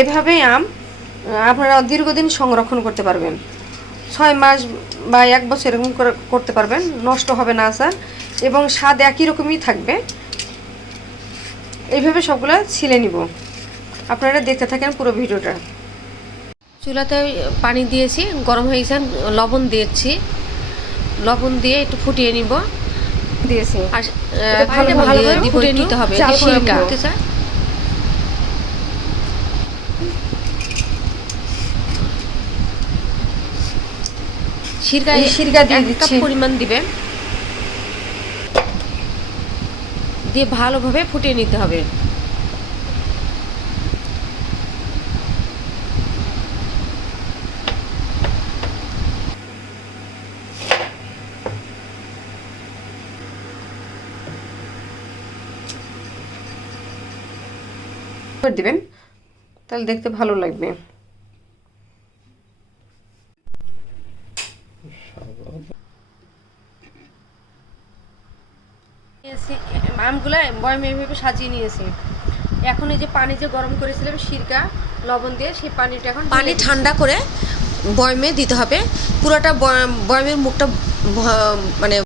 এভাবেই আম আপনারা দীর্ঘদিন সংরক্ষণ করতে পারবেন, 6 মাস বা 1 বছর এরকম করতে পারবেন, নষ্ট হবে না আচার এবং স্বাদ একই রকমই থাকবে। এইভাবে সবগুলো ছিলে নিব, আপনারা দেখতে থাকেন পুরো ভিডিওটা। চুলাতে পানি দিয়েছি, গরম হয়ে গেছে, লবণ দিয়েছি, লবণ দিয়ে একটু ফুটিয়ে নিব দিয়েছি। আর ভালোভাবে ফুটিয়ে নিতে হবে, সিরকা সিরকা দিয়ে দিচ্ছি, পরিমাণ দিবে, দিয়ে ভালোভাবে ফুটিয়ে নিতে হবে। দিবেন, তাহলে দেখতে ভালো লাগবে। আমগুলা বয়মে এভাবে সাজিয়ে নিয়েছি। এখন এই যে পানি যে গরম করেছিলাম সিরকা লবণ দিয়ে, সেই পানিটা এখন পানি ঠান্ডা করে বয়মে দিতে হবে। পুরোটা বয়মের মুখটা মানে